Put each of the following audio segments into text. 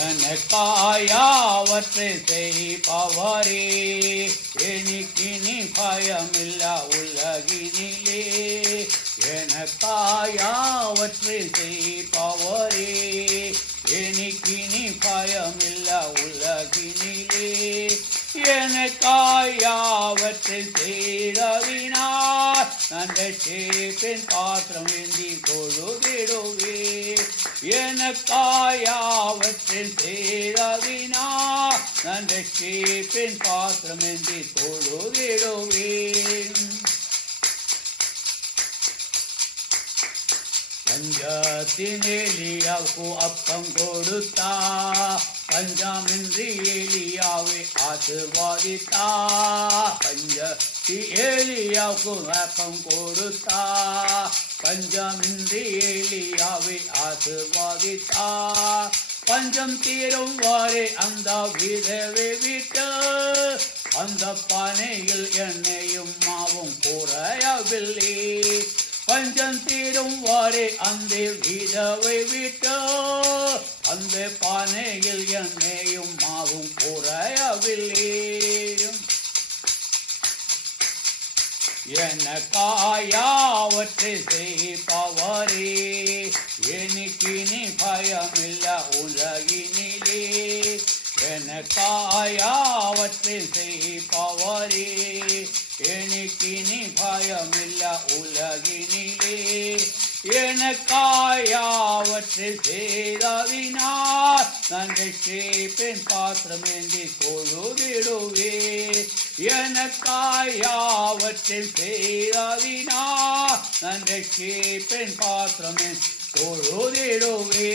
எனக்காயாவற்றை செய்பவரே, எனக்கினி பயமில்ல உலகினிலே. எனக்காயாவற்றை செய்பவரே, எனக்கினி பயமில்ல உலகினிலே. எனக்காயாவற்றை செய்தவினார் அந்த சேப்பின் பாத்திரம் ஏந்தி தொழுதிடுவே. எனக்காயாவற்றில் செய்தவினார் அந்த சேப்பின் பாத்திரம் ஏந்தி தொழுதிடுவேன். பஞ்சத்தின் எலியாவுக்கு அப்பம் கொடுத்தா, பஞ்சமின்றி எலியாவை ஆசிர்வாதித்தா. பஞ்சத்தி எலியாவுக்கு அப்பம் கொடுத்தா, பஞ்சமின்றி எலியாவை ஆசிர்வாதித்தா. பஞ்சம் தீரும் வாரே அந்த விதவை விட்டு, அந்த பானையில் எண்ணெயும் மாவும் குறையவில்லை. பஞ்சம் தீரும் வாரே அந்த விதவை விட்டு, அந்த பானையில் எண்ணெயும் மாவும் குறையவில்லை. எனக்காயாவற்றை செய்பவரே, எனக்கினி பயமில்ல உலகினிலே. எனக்காயாவற்றை செய்பவரே, எனக்கினி பயமில்ல உலகினிலே. எனக்காயாவற்றை செய்தவினார் நன்றை சேப்பின் பாத்திரம் ஏந்தி தொழுதிடுவே. எனக்காயாவற்றில் செய்தவினார் நன்றை சேப்பின் பாத்திரம் தொழுதிடுவே.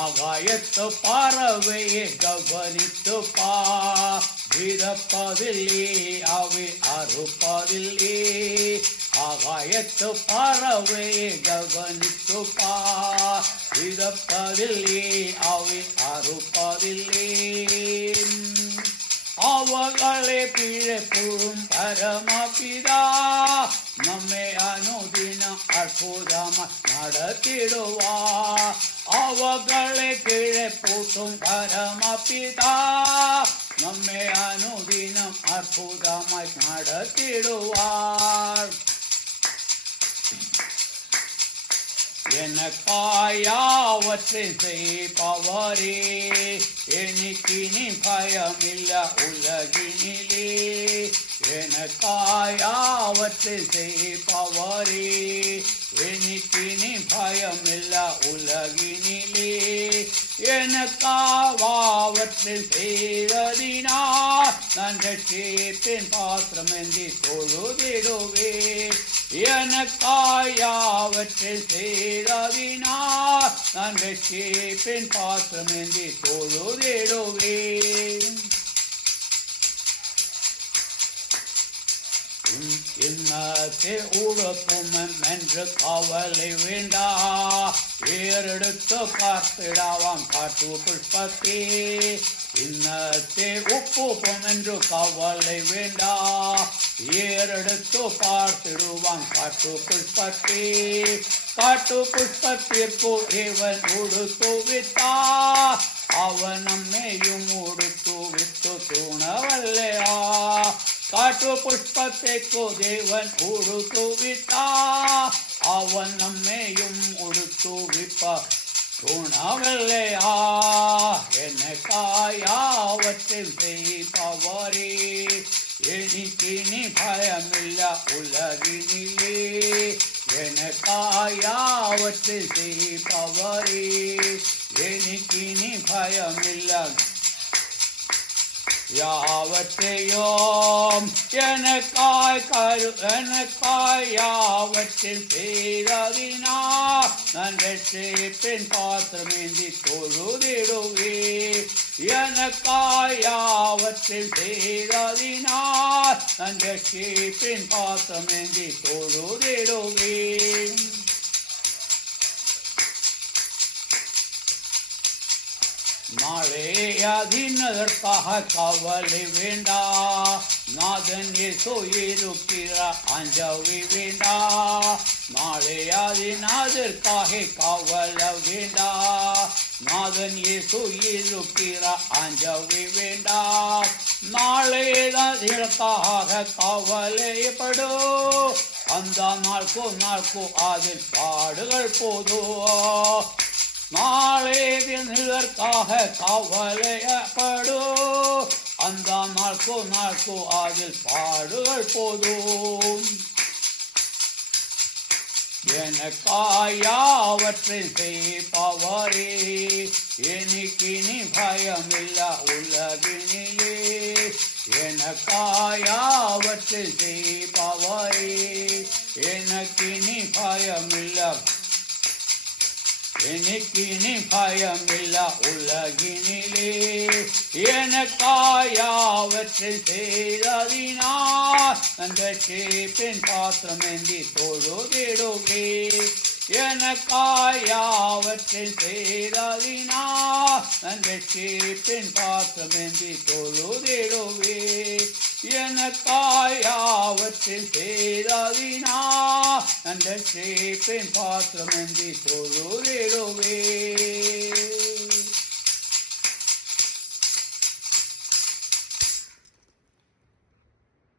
ஆகாயத்து பறவையை கவனித்து விதப்பதில்லே, அவை அறுப்பதில்லே. ஆகாயத்து பறவையை கவனித்து விதப்பதில்லே, அவை அறுப்பதில்லே. அவர்களை பிழைப்பும் பரமபிதா, நம்மை அனுதினம் அற்புதமாக நடத்திடுவார். அவர்களை பிழைப்பூட்டும் பரமபிதா, நம்மை அனுதினம் அற்புதமாய் நடத்திடுவார். எனக்காயாவற்றை செய்பவரே, எனக்கினி பயமில்ல உலகினிலே. எனக்காயாவற்றை செய்பவரே, எனக்கினி பயமில்ல உலகினிலே. எனக்காவற்றில் செய்ததினார் நன்றை சேப்பின் பாத்திரம் ஏந்தி தொழுதிடுவே. எனக்காயாவற்றில் செய்ததினார் நன்றை சேப்பின் பாத்திரம் ஏந்தி தொழுதிடுவே. இன்னத்தை உழப்பும் என்று கவலை வேண்டா, ஏறெடுத்து பார்த்திடாவான் காட்டு புஷ்பத்தே. இன்னத்தை உப்பும் என்று கவலை வேண்டா, ஏறெடுத்து பார்த்திடுவான் காட்டு புஷ்பத்தே. காட்டு புஷ்பத்திற்கு தேவன் உடுத்து விட்டா, அவன் நம்மையும் உடுத்து விட்டு தூணவல்லையா. காட்டு புஷ்பத்தைக்கு தேவன் உடுத்து விட்டா, அவன் நம்மையும் உடுத்து விப்ப தூணவல்லையா. எனக்காயாவற்றில் செய்பவரே, எனக்கினி பயமில்ல உலகினிலே. எனக்காயாவற்றில் செய்பவரே, எனக்கினி பயமில்ல யாவற்றையும். எனக்காயாவற்றில் செய்ததினார் நன்றை சேப்பின் பாத்திரம் ஏந்தி தொழுதிடுவே. எனக்காயாவற்றில் செய்ததினார் நன்றை சேப்பின் பாத்திரம் ஏந்தி தொழுதிடுவே. நாளே அதினதற்காக கவலை வேண்டா, நாதன் இயேசு இருக்கிறார் அஞ்சவே வேண்டா. நாளே அதினதற்காக கவலை வேண்டா, நாதன் இயேசு இருக்கிறார் அஞ்சவே வேண்டா. நாளே அதற்காக கவலைப்படு, அந்த நாள்க்கு அதில் பாடுகள் போதோ. நாளே தினதற்காக கவலைப்படு, அந்த நாள்க்கு அதில் பாடுகள் போதும். எனக்காயாவற்றில் செய்பவரே, எனக்கினி பயமில்ல உலகினிலே. எனக்காயாவற்றில் செய்பவரே, எனக்கினி பயமில்ல, எனக்கினி பயமில்ல உலகினிலே. எனக்காயாவற்றில் செய்ததினால் அந்த சேப்பின் பாத்திரமேந்தி தொழுதிடுவே. எனக்காயாவற்றில் செய்ததினால் அந்த சேப்பின் பாத்திரமேந்தி தொழுதிடுவே. எனக்காயாவற்றில் செய்ததினால் அந்த சேப்பின் பாத்திரமேந்தி தொழுதிடுவே.